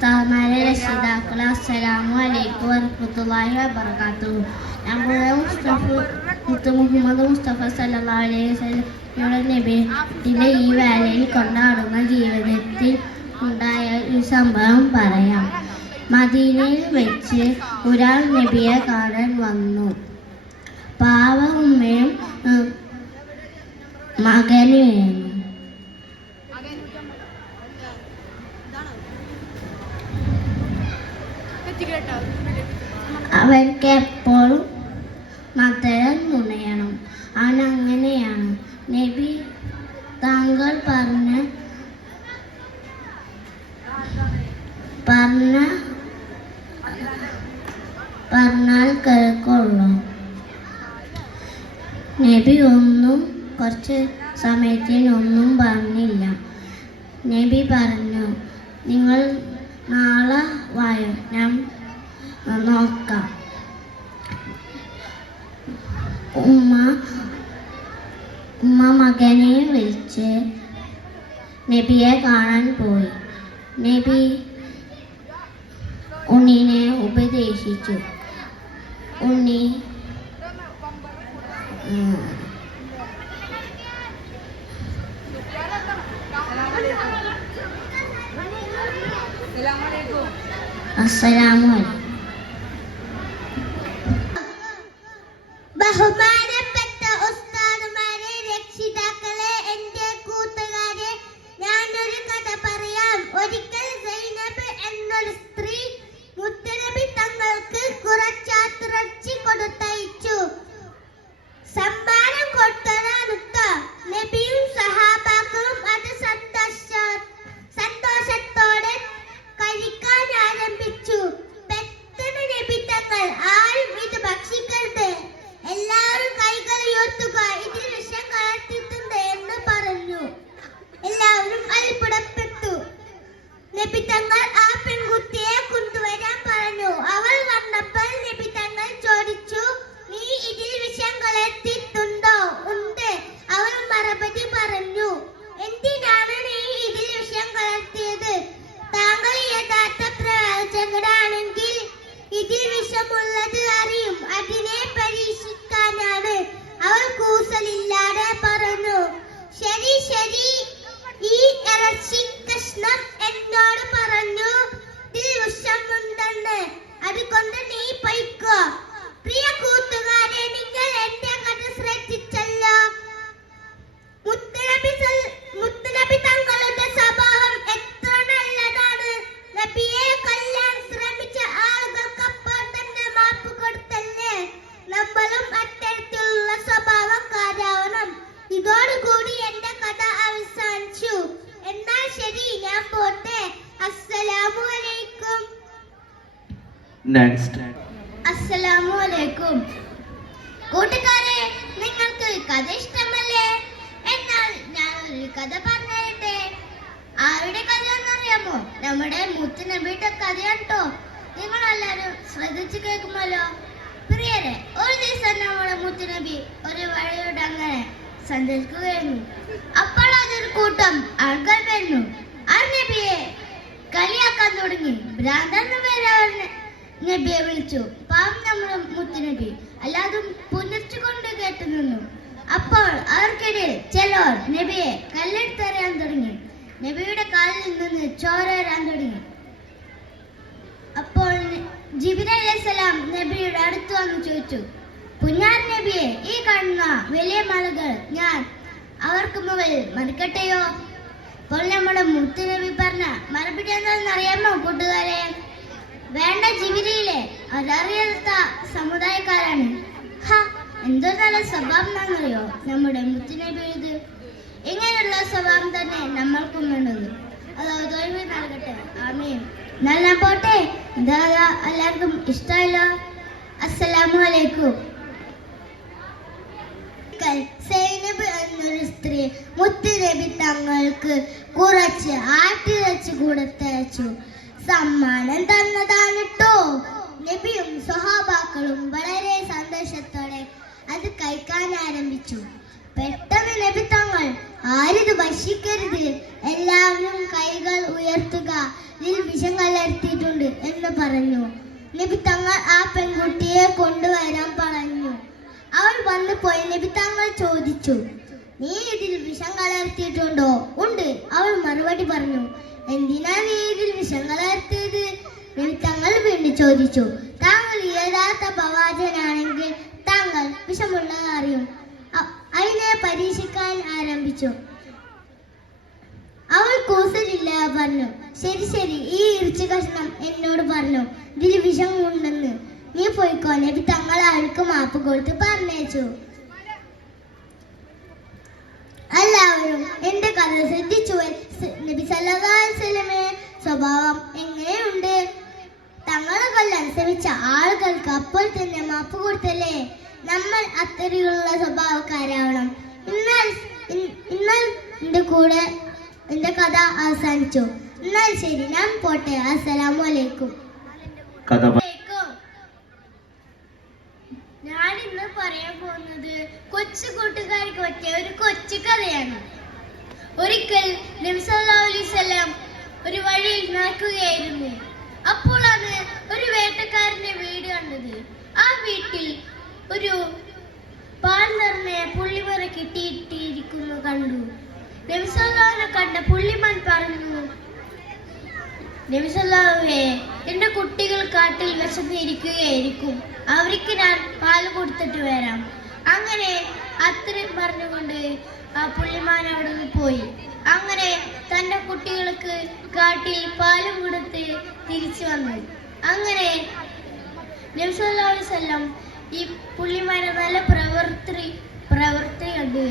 ഉസ്താദ്മാരെ, രക്ഷിതാക്കളെ, അസ്സലാമു അലൈക്കും വറഹ്മത്തുള്ളാഹി വബറകാതുഹു. നമ്മുടെ മുഹമ്മദ് മുസ്തഫ സല്ലല്ലാഹു അലൈഹി വസല്ലം നബിയുടെ ഈ വേലയിൽ കൊണ്ടാടുന്ന ജീവിതത്തിൽ ഉണ്ടായ ഒരു സംഭവം പറയാം. മദീനയിൽ വെച്ച് ഒരാൾ നബിയെ കാണാൻ വന്നു. പാവ ഉമ്മയും മകനുമായിരുന്നു. അവർക്ക് എപ്പോഴും മധുരം നുണയണം. അവനങ്ങനെയാണ്. നബി താങ്കൾ പറഞ്ഞാൽ കേൾക്കുള്ളൂ. നബി കുറച്ച് സമയത്തിനൊന്നും പറഞ്ഞില്ല. നബി പറഞ്ഞു, നിങ്ങൾ നാളെ വായോ, ഞാൻ നോക്കാം. ഉമ്മ മകനെ വിളിച്ച് നബിയെ കാണാൻ പോയി. നബി ഉണ്ണിനെ ഉപദേശിച്ചു. ഉണ്ണി അസ്സലാമു അലൈക്കും. ബഹുമാനപ്പെട്ട ഉസ്താദുമാരെ, രക്ഷിതാക്കളെ, എന്റെ കൂട്ടുകാരെ, ഞാനൊരു കഥ പറയാം. ഒരിക്കൽ സൈനബ് എന്നൊരു സ്ത്രീ മുത്തുനബി തങ്ങൾക്ക് കുറച്ചിറച്ചി കൊടുത്തയച്ചു. സമ്മാനം കൊടുത്തതാണുട്ടോ. നബിയും സഹാബാക്കളും അത് സന്തോഷത്തോടെ കഴിക്കാൻ ആരംഭിച്ചു. പെട്ടെന്ന് നബി തങ്ങൾ, ആരും ഇത് ഭക്ഷിക്കരുത്, എല്ലാവരും കൈകൾ ഉയർത്തുക, ഇതിൽ വിഷം കലർത്തിയിട്ടുണ്ട് എന്ന് പറഞ്ഞു. എല്ലാവരും അത്ഭുതപ്പെട്ടു. നബി തങ്ങൾ ആ പെൺകുട്ടിയെ കൊണ്ടുവരാൻ പറഞ്ഞു. അവൾ വന്നപ്പോൾ നബി തങ്ങൾ ചോദിച്ചു, നീ ഇതിൽ വിഷം കലർത്തിയിട്ടുണ്ടോ? ഉണ്ട്. അവൾ മറുപടി പറഞ്ഞു. എന്തിനാണ് നീ ഇതിൽ വിഷം കലർത്തിയത്? താങ്കൾ യഥാർത്ഥ പ്രവാചകനാണെങ്കിൽ ഇതിൽ വിഷമുള്ളത് അറിയും, അതിനെ പരീക്ഷിക്കാനാണ്. അവൾ കൂസലില്ലാതെ പറഞ്ഞു, ശരി ശരി, ഈ ഇറച്ചി കഷ്ണം എന്നോട് പറഞ്ഞു ഇതിൽ വിഷമുണ്ടെന്ന്, അതുകൊണ്ട് നീ പൊയ്ക്കോ. പ്രിയ കൂട്ടുകാരെ, നിങ്ങൾ എന്റെ കഥ ശ്രദ്ധിച്ചല്ലോ. മുത്തുനബി തങ്ങളുടെ സ്വഭാവം എത്ര നല്ലതാണ്. നബിയെ കൊല്ലാൻ ശ്രമിച്ച ആളുകൾക്കപ്പോൾ തന്നെ മാപ്പ് കൊടുത്തല്ലേ. നമ്മളും അത്തരത്തിലുള്ള സ്വഭാവക്കാരാവണം. ഇതോടുകൂടി എന്റെ കഥ അവസാനിച്ചു. എന്നാൽ ശരി, ഞാൻ പോട്ടെ. അസ്സലാമു അലൈക്കും. അസ്സലാമു അലൈക്കും. കൂട്ടുകാരെ, നിങ്ങൾക്ക് കഥ ഇഷ്ടമല്ലേ? എന്നാൽ ഞാൻ ഒരു കഥ പറഞ്ഞേ. ആരുടെ കഥയെന്നറിയാമോ? നമ്മുടെ മുത്തുനബിയുടെ കഥയാട്ടോ. നിങ്ങൾ എല്ലാവരും ശ്രദ്ധിച്ചു കേൾക്കുമല്ലോ. പ്രിയരെ, ഒരു ദിവസം നമ്മുടെ മുത്തുനബി ഒരു വഴിയോട് അങ്ങനെ സഞ്ചരിക്കുകയായിരുന്നു. അപ്പോൾ അതൊരു കൂട്ടം ആൾക്കാർ വരുന്നു. ആ നബിയെ കളിയാക്കാൻ തുടങ്ങി. ഭ്രാന്തൻ പേര് നബിയെ വിളിച്ചു. പാവം നമ്മുടെ മുത്തുനബി അല്ലാതും പുനർച്ചുകൊണ്ട് കേട്ടു നിന്നു. അപ്പോൾ അവർക്കിടയിൽ ചിലർ നബിയെ കല്ലെടുത്തെറിയാൻ തുടങ്ങി. നബിയുടെ കാലിൽ നിന്ന് ചോര വരാൻ തുടങ്ങി. അപ്പോൾ ജിബ്രീൽ അലൈഹിസ്സലാം നബിയുടെ അടുത്ത് വന്ന് ചോദിച്ചു, പുന്നാർ നബിയെ, ഈ കാണുന്ന വലിയ മലകൾ ഞാൻ അവർക്ക് മുകളിൽ മറിക്കട്ടെയോ? അപ്പോൾ നമ്മുടെ മുത്തുനബി പറഞ്ഞ മറുപടി എന്താണെന്നറിയാമോ കൂട്ടുകാരെ? വേണ്ട ജിബ്രീലെ, അതറിയാത്ത സമുദായക്കാരാണ്. എന്തോ നല്ല സ്വഭാവം എന്നാണെന്നറിയോ നമ്മുടെ മുത്തുനബിയുടേത്. ഇങ്ങനെയുള്ള സ്വഭാവം തന്നെ നമ്മൾക്കും വേണ്ടത്. അത് തൊഴിൽ നൽകട്ടെ. ആമീൻ. നല്ല പോട്ടെ. എന്താ എല്ലാവർക്കും ഇഷ്ടമല്ലോ. അസ്സലാമു അലൈക്കും. സൈനബ് എന്നൊരു സ്ത്രീ മുത്തുനബി തങ്ങൾക്ക് കുറച്ച് ആട്ടിറച്ചി കൊടുത്തയച്ചു. സമ്മാനം തന്നതാണ് ട്ടോ. നബിയും സ്വഹാബാക്കളും വളരെ സന്തോഷത്തോടെ അത് കഴിക്കാൻ ആരംഭിച്ചു. പെട്ടെന്ന് നബി തങ്ങൾ ആരിത് ഭക്ഷിക്കരുത്, എല്ലാവരും കൈകൾ ഉയർത്തുക, ഇതിൽ വിഷം കലർത്തിയിട്ടുണ്ട് എന്ന് പറഞ്ഞു. നബി തങ്ങൾ ആ പെൺകുട്ടിയെ കൊണ്ടുവരാൻ പറഞ്ഞു. അവൾ വന്നു പോയി. നബി തങ്ങൾ ചോദിച്ചു, നീ ഇതിൽ വിഷം കലർത്തിയിട്ടുണ്ടോ? ഉണ്ട്. അവൾ മറുപടി പറഞ്ഞു. എന്തിനാ നീ ഇതിൽ വിഷം കലർത്തിയത്? നബി തങ്ങൾ വീണ്ടും ചോദിച്ചു. താങ്കൾ യഥാർത്ഥ പ്രവാചകനാണെങ്കിൽ താങ്കൾ വിഷമുള്ളത് അറിയും. അതിനെ പരീക്ഷിക്കാൻ ആരംഭിച്ചു. അവൾ കൂസലില്ല പറഞ്ഞു. ശരി ശരി, ഈ ഇറച്ചി കഷ്ണം എന്നോട് പറഞ്ഞു ഇതിൽ വിഷം ഉണ്ടെന്ന്. നീ പോയിക്കോ. നബി തങ്ങൾ അവൾക്ക് മാപ്പ് കൊടുത്ത് പറഞ്ഞയച്ചു. എല്ലാവരും എന്റെ കഥ ശ്രദ്ധിച്ചു. നബി സല്ലല്ലാഹു അലൈഹി വസല്ലമയുടെ സ്വഭാവം എങ്ങനെയുണ്ട്? തങ്ങളെ കൊല്ലാൻ ശ്രമിച്ച ആളുകൾക്ക് അപ്പോൾ തന്നെ മാപ്പ് കൊടുത്തല്ലേ? നമ്മൾ അത്തരത്തിലുള്ള സ്വഭാവക്കാരാവണം. എന്നാൽ എന്റെ കഥ അവസാനിച്ചു. എന്നാൽ ശരി, ഞാൻ പോട്ടെ. അസ്സലാമു അലൈക്കും. ഞാൻ ഇന്ന് പറയാൻ പോകുന്നത് കൊച്ചു കൂട്ടുകാർക്ക് പറ്റിയ ഒരു കൊച്ചു കഥയാണ്. ഒരിക്കൽ നബി സല്ലല്ലാഹു അലൈഹി വസല്ലം ഒരു വഴിയിൽ നടക്കുകയായിരുന്നു. അപ്പോഴാണ് ഒരു വേട്ടക്കാരന്റെ വീട് കണ്ടത്. ആ വീട്ടിൽ ഒരു പാൽ നിറഞ്ഞ പുള്ളിമര കെട്ടിയിട്ടിരിക്കുന്നു കണ്ടു. നബി സല്ലല്ലാഹുവിനെ കണ്ട പുള്ളിമാൻ പറഞ്ഞു, നബി സല്ലല്ലാഹുവേ, എന്റെ കുട്ടികൾ കാട്ടിൽ വിശന്നിരിക്കുകയായിരിക്കും, അവർക്ക് ഞാൻ പാല് കൊടുത്തിട്ട് വരാം. അങ്ങനെ അത്രയും പറഞ്ഞുകൊണ്ട് ആ പുള്ളിമാൻ അവിടെ നിന്ന് പോയി. അങ്ങനെ തന്റെ കുട്ടികൾക്ക് കാട്ടിൽ പാലും കൊടുത്ത് തിരിച്ചു വന്നു. അങ്ങനെ നബി സല്ലല്ലാഹു അലൈഹി വസല്ലം ഈ പുള്ളിമാനെ നല്ല പ്രവൃത്തി കണ്ട്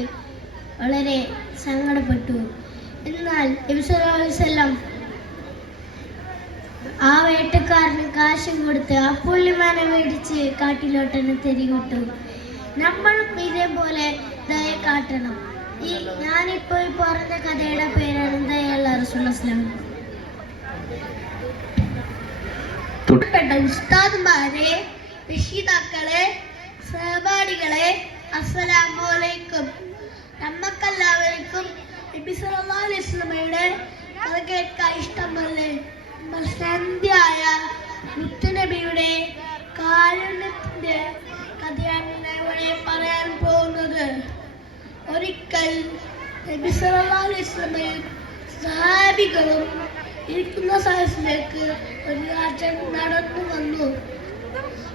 വളരെ സങ്കടപ്പെട്ടു. എന്നാൽ നബി സല്ലല്ലാഹു അലൈഹി വസല്ലം ആ വേട്ടക്കാരന് കാശും കൊടുത്ത് ആ പുള്ളിമാനെ മേടിച്ച് കാട്ടിലോട്ടന്നെ തിരികെട്ടു. നമ്മളും ഇതേപോലെ ദയ കാട്ടണം. ഈ ഞാനിപ്പോൾ പറഞ്ഞ കഥയുടെ പേരാണ് ദയയുള്ള റസൂലുള്ളാഹി. ഉസ്താദ്മാരെ, രക്ഷിതാക്കളെ, സഹപാഠികളെ, അസ്സലാമു അലൈക്കും. നമുക്കെല്ലാവർക്കും നബി സല്ലല്ലാഹു അലൈഹി വസല്ലമയുടെ കഥ കേൾക്കാൻ ഇഷ്ടമല്ലേ? സന്ധ്യയായ മുത്തുനബിയുടെ കാരുണ്യത്തിന്റെ കഥയാണ് ഇവിടെ പറയാൻ പോകുന്നത്. ഒരിക്കൽ നബി സല്ലല്ലാഹു അലൈഹി വസല്ലമയും സഹാബികളും ഇരിക്കുന്ന സദസ്സിലേക്ക് ഒരു രാജൻ നടന്നു വന്നു.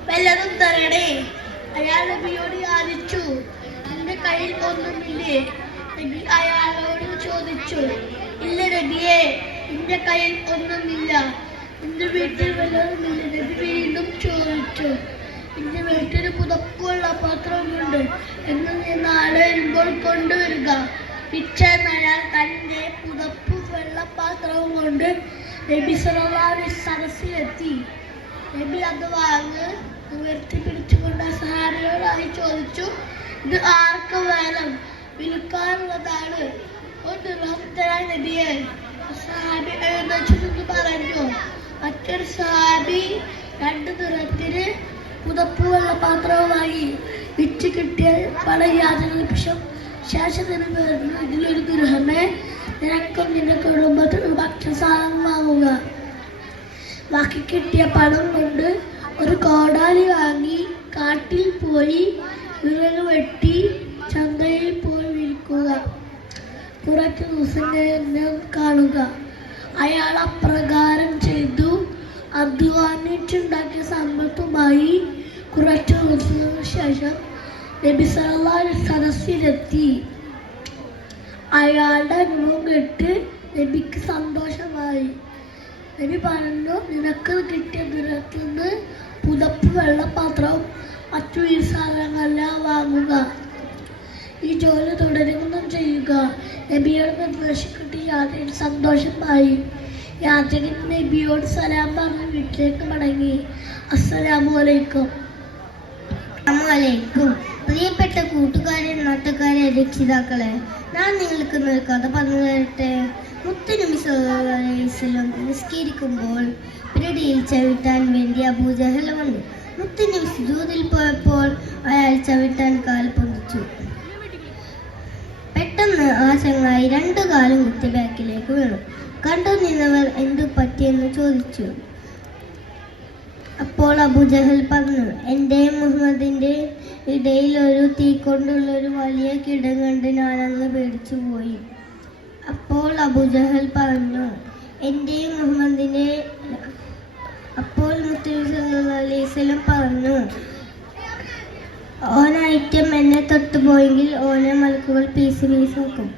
വല്ലതും തരണേ. അയാൾ നബിയോട് യാചിച്ചു. എന്റെ കയ്യിൽ ഒന്നുമില്ലേ? നബി അയാളോട് ചോദിച്ചു. ഇല്ല നബിയെ, എന്റെ കയ്യിൽ ഒന്നുമില്ല. എന്റെ വീട്ടിൽ വല്ലതുമില്ല. നബി വീണ്ടും ചോദിച്ചു. എന്റെ വീട്ടിൽ പുതപ്പുള്ള പാത്രമുണ്ട്, എന്ന് നീ നാളെ വരുമ്പോൾ കൊണ്ടുവരിക. പിറ്റേന്നയാൾ തന്റെ പുതപ്പും വെള്ളപ്പാത്രവും കൊണ്ട് നബി സല്ലല്ലാഹു അലൈഹി വസല്ലം സദസ്സിലെത്തി. നബി അത് വാങ്ങി ഉയർത്തി പിടിച്ചുകൊണ്ട് സഹാബിയോടായി ചോദിച്ചു, ഇത് ആർക്ക് വേണം? വിൽക്കാനുള്ളതാണ്. ഒരു ദിർഹം നബിയെ. സഹാബി എഴുന്നേറ്റ് പറഞ്ഞു. മറ്റൊരു സഹാബി 2 ദിർഹത്തിന് പുതപ്പ് വെള്ളപ്പാത്രവുമായി വിറ്റ് കിട്ടിയ പണം യാചന ശേഷത്തിന് വരുന്നു. ഇതിലൊരു ദിർഹമേ നിനക്കും നിന്റെ കുടുംബത്തിനും ഭക്ഷ്യസാധനം വാങ്ങുക. ബാക്കി കിട്ടിയ പണം കൊണ്ട് ഒരു കോടാലി വാങ്ങി കാട്ടിൽ പോയി വിറക് വെട്ടി ചന്തയിൽ പോയി വിൽക്കുക. കുറച്ച് ദിവസം കാണുക. അയാൾ അപ്രകാരം ചെയ്തു. അധ്വാനിച്ചുണ്ടാക്കിയ സമ്പത്തുമായി കുറച്ചു ദിവസങ്ങൾക്ക് ശേഷം നബി സല്ലല്ലാഹു അലൈഹി വസല്ലം സദസ്സിലെത്തി. അയാളുടെ അനുഭവം കേട്ട് നബിക്ക് സന്തോഷമായി. നബി പറഞ്ഞു, നിനക്ക് കിട്ടിയ ദുരത്തിൽ നിന്ന് പുതപ്പ് വെള്ളപ്പാത്രവും മറ്റു ഈ സാധനങ്ങളെല്ലാം വാങ്ങുക. ഈ ജോലി തുടരുകയും ചെയ്യുക. നബിയോട് നിർദ്ദേശിച്ചിട്ട് യാചകൻ സന്തോഷമായി. യാചകൻ നബിയോട് സലാം പറഞ്ഞ് വീട്ടിലേക്ക് മടങ്ങി. അസ്സലാമു അലൈക്കും. പ്രിയപ്പെട്ട കൂട്ടുകാരെ, നാട്ടുകാരെ, രക്ഷിതാക്കളെ, ഞാൻ നിങ്ങൾക്ക് ഒരു കഥ പറഞ്ഞു തരട്ടെ. മുത്തുനബി സല്ലല്ലാഹു അലൈഹി വസല്ലം നിസ്കരിക്കുമ്പോൾ പിരടിയിൽ ചവിട്ടാൻ വേണ്ടി അബൂജഹൽ വന്നു. മുത്തുനബി സുജൂദിൽ പോയപ്പോൾ അയാൾ ചവിട്ടാൻ കാൽ പൊന്തിച്ചു. പെട്ടെന്ന് ആ ചങ്ങായി രണ്ടു കാലും കുത്തി ബാക്കിലേക്ക് വീണു. കണ്ടു നിന്നവർ എന്തു പറ്റിയെന്ന് ചോദിച്ചു. അപ്പോൾ അബൂജഹൽ പറഞ്ഞു, എൻ്റെയും മുഹമ്മദിൻ്റെ ഇടയിൽ ഒരു തീ കൊണ്ടുള്ള ഒരു വലിയ കിടം കണ്ട് ഞാനന്ന് പേടിച്ചു പോയി. അപ്പോൾ അബൂജഹൽ പറഞ്ഞു, എൻ്റെയും മുഹമ്മദിൻ്റെ അപ്പോൾ മുത്തനബി സല്ലല്ലാഹു അലൈഹി വസല്ലം പറഞ്ഞു, ഓനൈറ്റം എന്നെ തൊട്ടുപോയെങ്കിൽ ഓനെ മലക്കുകൾ പീസ് പീസാക്കും.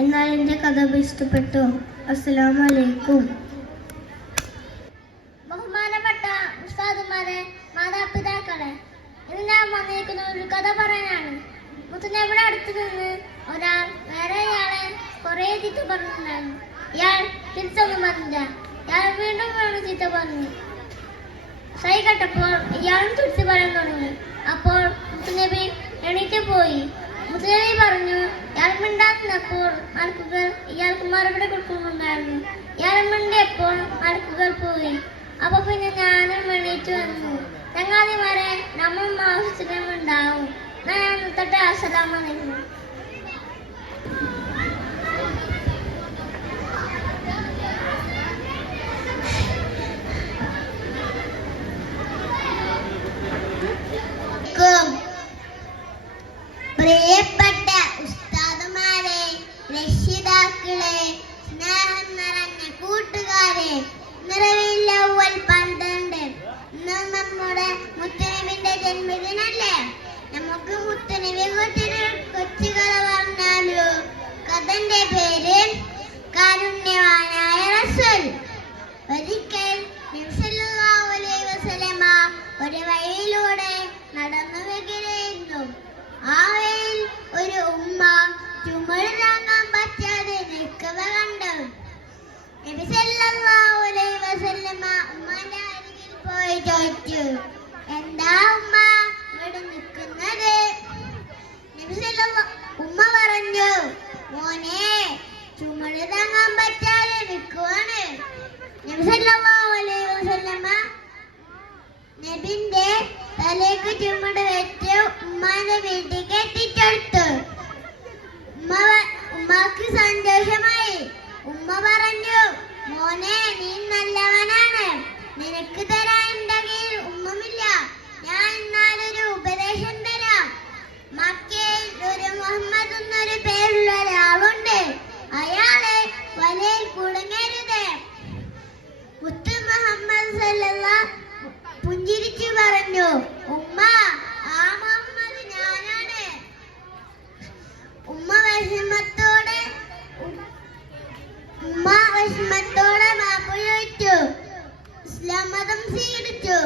എന്നാൽ എൻ്റെ കഥ ഇഷ്ടപ്പെട്ടു. അസ്സലാമു അലൈക്കും. ബഹുമാനപ്പെട്ട ഉസ്താദുമാരെ, മാതാപിതാക്കളെ, ഇന്ന് ഞാൻ വന്നിരിക്കുന്ന ഒരു കഥ പറയാനാണ്. മുത്തനബിയുടെ അടുത്ത് നിന്ന് ഒരാൾ വേറെയാളെ കുറെ ചീത്ത പറഞ്ഞിട്ടുണ്ടായിരുന്നു. ഇയാൾ തിരിച്ചൊന്നും പറഞ്ഞില്ല. ഇയാൾ വീണ്ടും വീണ്ടും ചീത്ത പറഞ്ഞു. സൈ കേട്ടപ്പോൾ ഇയാളും തിരിച്ചു പറയാൻ തുടങ്ങി. അപ്പോൾ മുത്തനബി എണീറ്റ് പോയി. മുത്തനബി പറഞ്ഞു, ഇയാൾ മിണ്ടാത്തിനപ്പോൾ മലക്കുകൾ ഇയാൾക്ക് മറുപടി കൊടുക്കുന്നുണ്ടായിരുന്നു. ഇയാൾ മിണ്ടിയപ്പോൾ മലക്കുകൾ പോയി. അപ്പൊ പിന്നെ ഞാനും എണീറ്റ് വന്നു. ചങ്ങാതിമാരെ, നമ്മൾ ആവശ്യമുണ്ടാവും. ഞാൻ തൊട്ട് അസ്സലാമു അലൈക്കും. പ്രിയപ്പെട്ട ഉസ്താദുമാരെ, രക്ഷിതാക്കളെ, സ്നേഹം നിറഞ്ഞ കൂട്ടുകാരെ, നിറവിൽ അവ്വൽ 12 ഇന്ന് നമ്മുടെ മുത്തനബിന്റെ ജന്മദിനല്ലേ. നമുക്ക് മുത്തനബിയെ കുറിച്ചൊരു കൊച്ചു കഥ പറഞ്ഞാലോ. കഥന്റെ പേര് കാരുണ്യവാനായ റസൂൽ. ഒരിക്കൽ നബി സല്ലല്ലാഹു അലൈഹി വസല്ലമ ഒരു വഴിയിലൂടെ നടന്നു വരികയായിരുന്നു. ആ വഴിയിൽ ഒരു ഉമ്മ ചുമട് താങ്ങാൻ പറ്റാതെ നിൽക്കുക കണ്ടു. നബി സല്ലല്ലാഹു അലൈഹി വസല്ലമ ഉമ്മാന്റെ അരികിൽ പോയി ചോദിച്ചു, എന്താ ഉമ്മ ഇവിടെ നിൽക്കുന്നത്? ഉമ്മ പറഞ്ഞു, മോനെ, ചുമട് താങ്ങാൻ പറ്റാതെ നിൽക്കുവാണ്. നബി സല്ലല്ലാഹു അലൈഹി വസല്ലമ നബിന്റെ തലേക്ക് ചുമട് വെച്ച് ഉമ്മാന്റെ വീട്ടിലേക്ക് എത്തിച്ചെടുത്തു. ഉമ്മക്ക് സന്തോഷമായി. ഉമ്മ പറഞ്ഞു, മോനെ, നീ നല്ലവനാണ്. നിനക്ക് തരാൻ എന്റെ കയ്യിൽ ഒന്നുമില്ല. ഞാൻ എന്നാലൊരു ഉപദേശം തരാം. മക്കയിൽ ഒരു മുഹമ്മദ് എന്നൊരു പേരുള്ള ഒരാളുണ്ട്. അയാളെ വലയിൽ കുടുങ്ങരുത്. മുത്ത് മുഹമ്മദ് സല്ലല്ലാഹു പുഞ്ചിരിച്ചു പറഞ്ഞു, ഉമ്മ, ആ മുഹമ്മദ് ഞാനാണ്. ഉമ്മ വിഷമത്തോടെ മാപ്പ് ചോദിച്ചു. ഇസ്ലാം മതം സ്വീകരിച്ചു.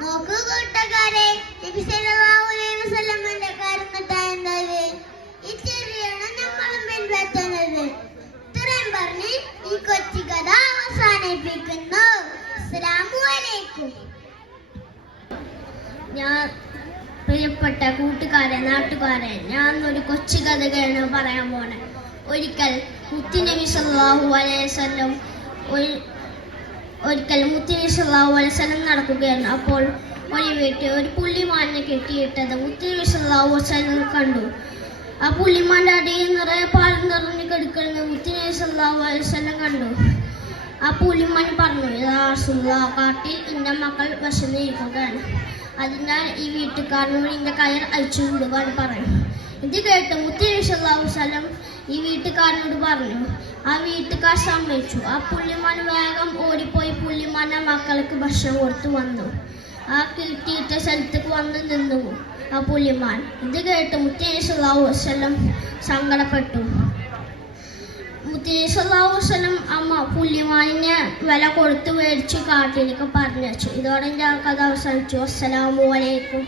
നോക്കൂ കൂട്ടുകാരെ, നബി സല്ലല്ലാഹു അലൈഹി വസല്ലമയുടെ കാരണത്തായത് ഈ ചെറിയാണ് നമ്മളും പിൻപറ്റുന്നത്. ഇത്രയും പറഞ്ഞ് ഈ കൊച്ചു കഥ അവസാനിപ്പിക്കുന്നു. അസ്സലാമു അലൈക്കും. ഞാൻ പ്രിയപ്പെട്ട കൂട്ടുകാരെ, നാട്ടുകാരെ, ഞാൻ ഒരു കൊച്ചു കഥയാണ് പറയാൻ പോണേ. ഒരിക്കൽ മുത്തുനബി സല്ലല്ലാഹു അലൈഹി വസല്ലം നടക്കുകയായിരുന്നു. അപ്പോൾ ഒരു വീട്ടിൽ ഒരു പുള്ളിമാനെ കെട്ടിയിട്ടത് മുത്തുനബി സല്ലല്ലാഹു അലൈഹി വസല്ലം കണ്ടു. ആ പുള്ളിമാന്റെ അടിയിൽ നിറയെ പാൽ നിറഞ്ഞു കിടക്കുന്നത് മുത്തുനബി സല്ലല്ലാഹു അലൈഹി വസല്ലം കണ്ടു. ആ പുള്ളിമാൻ പറഞ്ഞു, യാ റസൂലല്ലാഹ്, കാട്ടിൽ എൻ്റെ മക്കൾ വിശന്നിരിക്കുകയാണ്. അതിനാൽ ഈ വീട്ടുകാരനോട് എൻ്റെ കയർ അയച്ചു വിടുവാൻ പറയും. ഇത് കേട്ട് മുത്തുനബി സല്ലല്ലാഹു അലൈഹി വസല്ലം ഈ വീട്ടുകാരനോട് പറഞ്ഞു. ആ വീട്ടുകാർ സമ്മതിച്ചു. ആ പുള്ളിമാൻ വേഗം ഓടിപ്പോയി പുള്ളിമാന്റെ മക്കൾക്ക് ഭക്ഷണം കൊടുത്തു വന്നു. ആ കിട്ടിയിട്ട സ്ഥലത്തേക്ക് വന്ന് നിന്നു ആ പുള്ളിമാൻ. ഇത് കേട്ട് മുത്തുനബി സല്ലല്ലാഹു അലൈഹി വസല്ലം സങ്കടപ്പെട്ടു. മുത്തുനബി സല്ലല്ലാഹു അലൈഹി വസല്ലം അമ്മ പുള്ളിമാനിനെ വില കൊടുത്ത് മേടിച്ച് കാട്ടിലേക്ക് പറഞ്ഞു വെച്ചു. ഇതോടെ എൻ്റെ കഥ അവസാനിച്ചു. അസ്സലാമു അലൈക്കും.